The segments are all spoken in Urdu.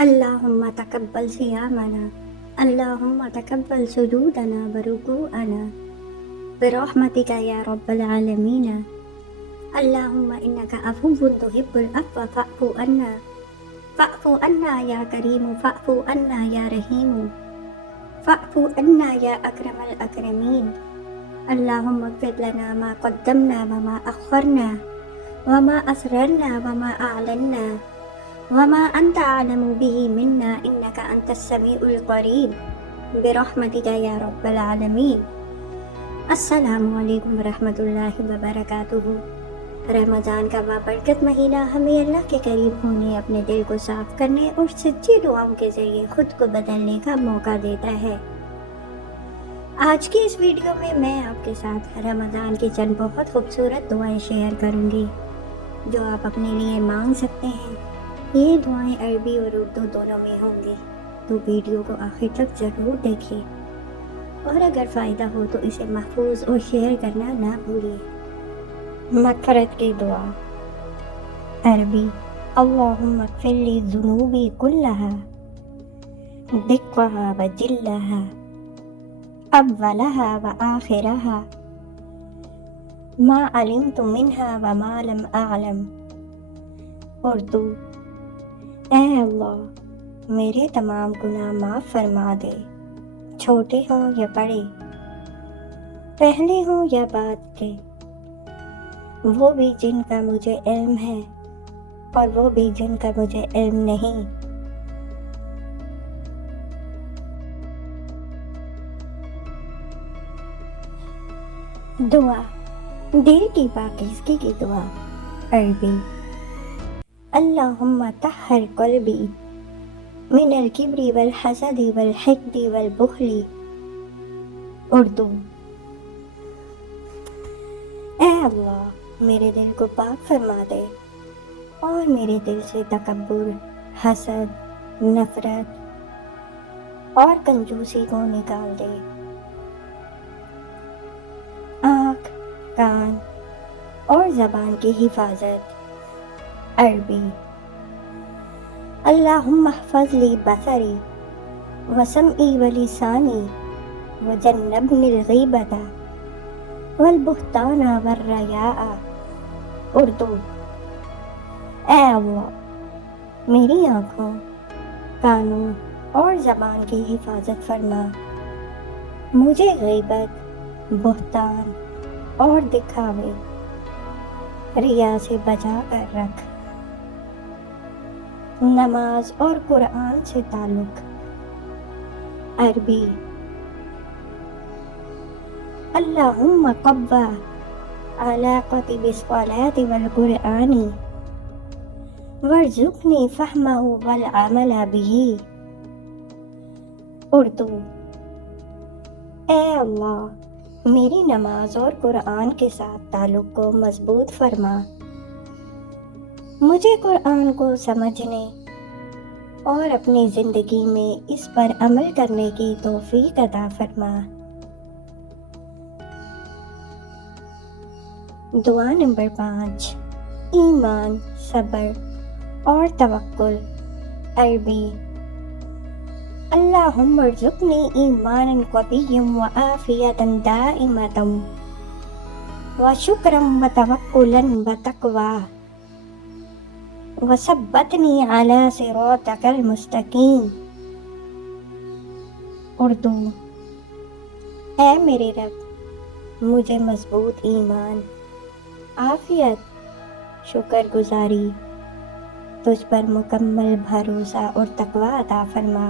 اللهم تقبل صيامنا، اللهم تقبل سجودنا وركوعنا برحمتك يا رب العالمين. اللهم إنك عفو تحب العفو فاعف عنا، فاعف عنا يا كريم، فاعف عنا يا رحيم، فاعف عنا يا أكرم الأكرمين. اللهم اغفر لنا ما قدمنا وما أخرنا وما أسررنا وما أعلنا وما أنت أعلم به منا إنك أنت السميع القريب برحمتك يا رب العالمين. السلام علیکم ورحمۃ اللہ وبرکاتہ۔ رمضان کا بابرکت مہینہ ہمیں اللہ کے قریب ہونے، اپنے دل کو صاف کرنے اور سچی دعاؤں کے ذریعے خود کو بدلنے کا موقع دیتا ہے۔ آج کی اس ویڈیو میں آپ کے ساتھ رمضان کی چند بہت خوبصورت دعائیں شیئر کروں گی جو آپ اپنے لیے مانگ سکتے ہیں۔ یہ دعائیں عربی اور اردو دونوں میں ہوں گی، تو ویڈیو کو آخر تک ضرور دیکھیں، اور اگر فائدہ ہو تو اسے محفوظ اور شیئر کرنا نہ بھولیں۔ مغفرت کی دعا عربی: اللہم اغفر لی ذنوبی کلہا دقہا و جلہا اولہا و آخرہا ما علمت منہا و ما لم اعلم۔ اردو: اے اللہ، میرے تمام گناہ معاف فرما دے، چھوٹے ہوں یا بڑے، پہلے ہوں یا بعد کے، وہ بھی جن کا مجھے علم ہے اور وہ بھی جن کا مجھے علم نہیں۔ دعا دل کی پاکیزگی کی دعا عربی: اللہم طہر قلبی من الکبر والحسد والحقد والبخل۔ اردو: اے اللہ، میرے دل کو پاک فرما دے اور میرے دل سے تکبر، حسد، نفرت اور کنجوسی کو نکال دے۔ آنکھ، کان اور زبان کی حفاظت عربی: اللہم احفظ لی بصری وسمعی ولسانی وجنبنی الغیبۃ والبہتان والریاء۔ اردو: اے اللہ، میری آنکھوں، کانوں اور زبان کی حفاظت فرما، مجھے غیبت، بہتان اور دکھاوے، ریا سے بچا کر رکھ۔ نماز اور قرآن سے تعلق عربی: اللہم قوّ علاقتی بالصلاۃ والقرآن وارزقنی فہمہ والعمل بہ۔ اردو: اے اللہ، میری نماز اور قرآن کے ساتھ تعلق کو مضبوط فرما، مجھے قرآن کو سمجھنے اور اپنی زندگی میں اس پر عمل کرنے کی توفیق عطا فرما۔ دعا نمبر 5: ایمان، صبر اور توکل عربی: اللہم ارزقنی ایمانا قویا وعافیۃ دائمۃ وشکرا وتوکلا وتقوی وثبتنی علی صراطک المستقیم۔ اردو: اے میرے رب، مجھے مضبوط ایمان، عافیت، شکر گزاری، تجھ پر مکمل بھروسہ اور تقوی عطا فرما،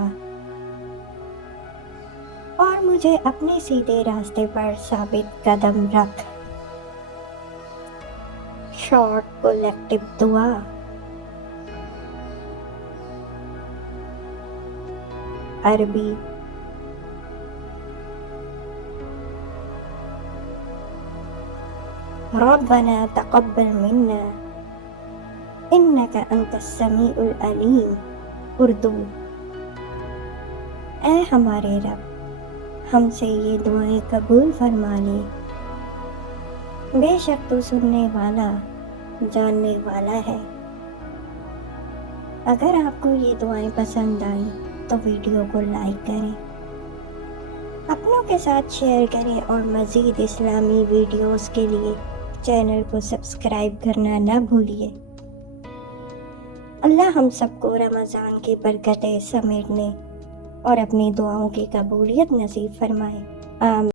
اور مجھے اپنے سیدھے راستے پر ثابت قدم رکھ۔ شارٹ کولیکٹو دعا عربی: ربنا تقبل منا انک انت السمیع العلیم۔ اردو: اے ہمارے رب، ہم سے یہ دعائیں قبول فرما لے، بے شک تو سننے والا، جاننے والا ہے۔ اگر آپ کو یہ دعائیں پسند آئیں تو ویڈیو کو لائک کریں، اپنوں کے ساتھ شیئر کریں اور مزید اسلامی ویڈیوز کے لیے چینل کو سبسکرائب کرنا نہ بھولیے۔ اللہ ہم سب کو رمضان کی برکتیں سمیٹنے اور اپنی دعاؤں کی قبولیت نصیب فرمائے، آمین۔